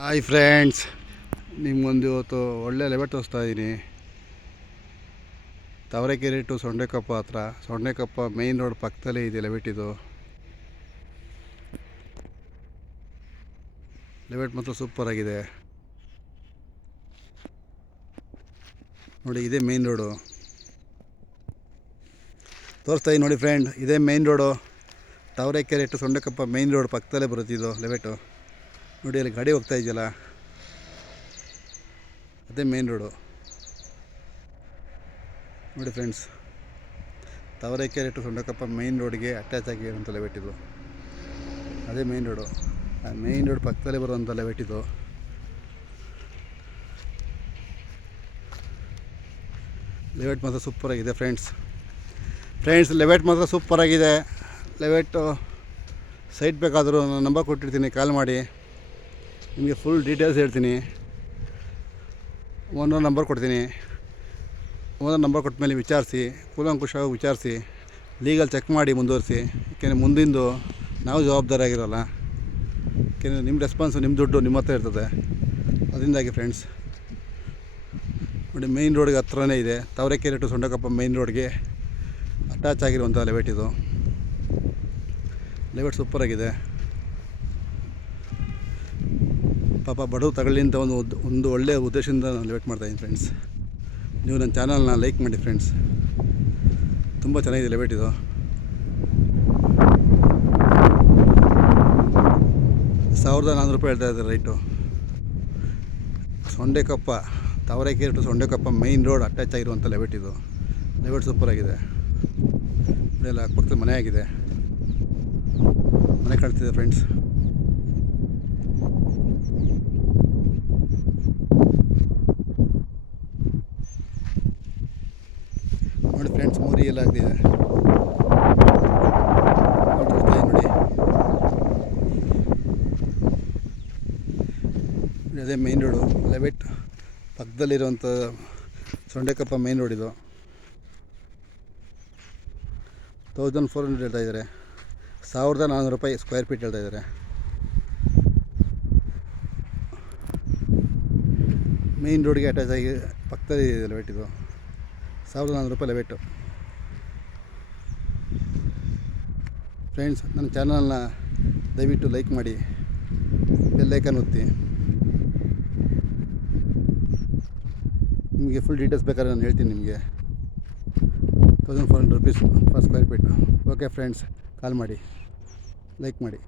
Hi friends, ನಿಮ್ಗೊಂದು ಇವತ್ತು ಒಳ್ಳೆ ಲೆವೆಟ್ ತೋರಿಸ್ತಾ ಇದ್ದೀನಿ. ತಾವರೆಕೆರೆ ಟು ಸೊಂಡೆಕೊಪ್ಪ ಹತ್ರ, ಸೊಂಡೆಕೊಪ್ಪ ಮೇಯ್ನ್ ರೋಡ್ ಪಕ್ಕದಲ್ಲೇ ಇದೆ ಲೆವೆಟ್. ಇದು ಲೆವೆಟ್ ಮಾತ್ರ ಸೂಪರ್ ಆಗಿದೆ ನೋಡಿ. ಇದೇ ಮೇಯ್ನ್ ರೋಡು ತೋರಿಸ್ತಾ ಇದ್ದೀನಿ ನೋಡಿ ಫ್ರೆಂಡ್. ಇದೇ main road, Tavarekere to Sondekoppa main road ಪಕ್ಕದಲ್ಲೇ ಬರುತ್ತೆ ಇದು ಲೆವೆಟು. ನೋಡಿ ಅಲ್ಲಿ ಗಾಡಿ ಹೋಗ್ತಾ ಇದೆಯಲ್ಲ, ಅದೇ ಮೇನ್ ರೋಡು ನೋಡಿ friends. Tavarekere to Sondekoppa main ರೋಡ್ಗೆ ಅಟ್ಯಾಚ್ ಆಗಿರುವಂಥ ಲೆವೆಟ್ ಇದು. ಅದೇ ಮೇಯ್ನ್ ರೋಡು, ಆ ಮೇಯ್ನ್ ರೋಡ್ ಪಕ್ಕದಲ್ಲೇ ಬರುವಂಥ ಲೆವೆಟ್ ಇದು. ಲೆವೆಟ್ ಮಾತ್ರ ಸೂಪರಾಗಿದೆ ಫ್ರೆಂಡ್ಸ್. ಲೆವೆಟ್ ಮಾತ್ರ ಸೂಪರಾಗಿದೆ. ಲೆವೆಟ್ಟು ಸೈಟ್ ಬೇಕಾದರೂ ನಾನು ನಂಬರ್ ಕೊಟ್ಟಿರ್ತೀನಿ, ಕಾಲ್ ಮಾಡಿ ನಿಮಗೆ ಫುಲ್ ಡೀಟೇಲ್ಸ್ ಹೇಳ್ತೀನಿ. ಓನರ್ ನಂಬರ್ ಕೊಡ್ತೀನಿ. ಓನರ್ ನಂಬರ್ ಕೊಟ್ಟ ಮೇಲೆ ವಿಚಾರಿಸಿ, ಕೂಲಂಕುಷವಾಗಿ ವಿಚಾರಿಸಿ, ಲೀಗಲ್ ಚೆಕ್ ಮಾಡಿ ಮುಂದುವರಿಸಿ. ಏಕೆಂದರೆ ಮುಂದಿಂದು ನಾವು ಜವಾಬ್ದಾರಿಯಾಗಿರೋಲ್ಲ. ಏಕೆಂದರೆ ನಿಮ್ಮ ರೆಸ್ಪಾನ್ಸು, ನಿಮ್ಮ ದುಡ್ಡು ನಿಮ್ಮ ಹತ್ರ ಇರ್ತದೆ. ಅದರಿಂದಾಗಿ ಫ್ರೆಂಡ್ಸ್ ನೋಡಿ, ಮೇಯ್ನ್ ರೋಡ್ಗೆ ಹತ್ರನೇ ಇದೆ. ತಾವರೆಕೆರೆ ಟು ಸೊಂಡೆಕೊಪ್ಪ ಮೇಯ್ನ್ ರೋಡ್ಗೆ ಅಟ್ಯಾಚ್ ಆಗಿರುವಂಥ ಲೆವೆಟ್ ಇದು. ಲೆವೆಟ್ ಸೂಪರಾಗಿದೆ. ಪಾಪ ಬಡವರು ತಗೊಳ್ಳಿ ಅಂತ ಒಂದು ಒಳ್ಳೆಯ ಉದ್ದೇಶದಿಂದ ನಾನು ಲೆವೆಟ್ ಮಾಡ್ತಾಯಿದ್ದೀನಿ ಫ್ರೆಂಡ್ಸ್. ನೀವು ನನ್ನ ಚಾನಲ್ನ ಲೈಕ್ ಮಾಡಿ ಫ್ರೆಂಡ್ಸ್. ತುಂಬ ಚೆನ್ನಾಗಿದೆ ಲೆವೆಟ್ ಇದು. ₹1,400 ಹೇಳ್ತಾ ಇದ್ದಾರೆ right. Sondekoppa, Tavarekere to Sondekoppa main road attach ಆಗಿರುವಂಥ ಲೆವೆಟ್ ಇದು. ಲೆವೆಟ್ ಸೂಪರಾಗಿದೆ. ಇದೆಲ್ಲ ಪಕ್ಕದ ಮನೆ ಆಗಿದೆ, ಮನೆ ಕಾಣ್ತಿದೆ ಫ್ರೆಂಡ್ಸ್. ನೋಡಿ ಫ್ರೆಂಡ್ಸ್, ಮೋರಿ ಎಲ್ಲ ಆಗಿದೆ ನೋಡಿ. ಅದೇ ಮೇಯ್ನ್ ರೋಡು, ಲೆವೆಟ್ ಪಕ್ಕದಲ್ಲಿರುವಂಥ ಸೊಂಡೆಕೊಪ್ಪ ಮೇಯ್ನ್ ರೋಡ್ ಇದು. 1400 ಹೇಳ್ತಾ ಇದ್ದಾರೆ. ₹1,400 ಸ್ಕ್ವೇರ್ ಫೀಟ್ ಹೇಳ್ತಾ ಇದ್ದಾರೆ. ಮೇಯ್ನ್ ರೋಡ್ಗೆ ಅಟ್ಯಾಚ್ ಆಗಿ ಪಕ್ಕದಲ್ಲಿ ಇದೆ ಲೆವೆಟ್ ಇದು. ₹1,400 ಲೆವೆಟು. ಫ್ರೆಂಡ್ಸ್, ನನ್ನ ಚಾನಲ್ನ ದಯವಿಟ್ಟು ಲೈಕ್ ಮಾಡಿ, ಬೆಲ್ ಐಕಾನ್ ಒತ್ತಿ. ನಿಮಗೆ ಫುಲ್ ಡೀಟೇಲ್ಸ್ ಬೇಕಾದ್ರೆ ನಾನು ಹೇಳ್ತೀನಿ ನಿಮಗೆ. ₹1,400 per square feet. Okay friends, call ಮಾಡಿ, ಲೈಕ್ ಮಾಡಿ.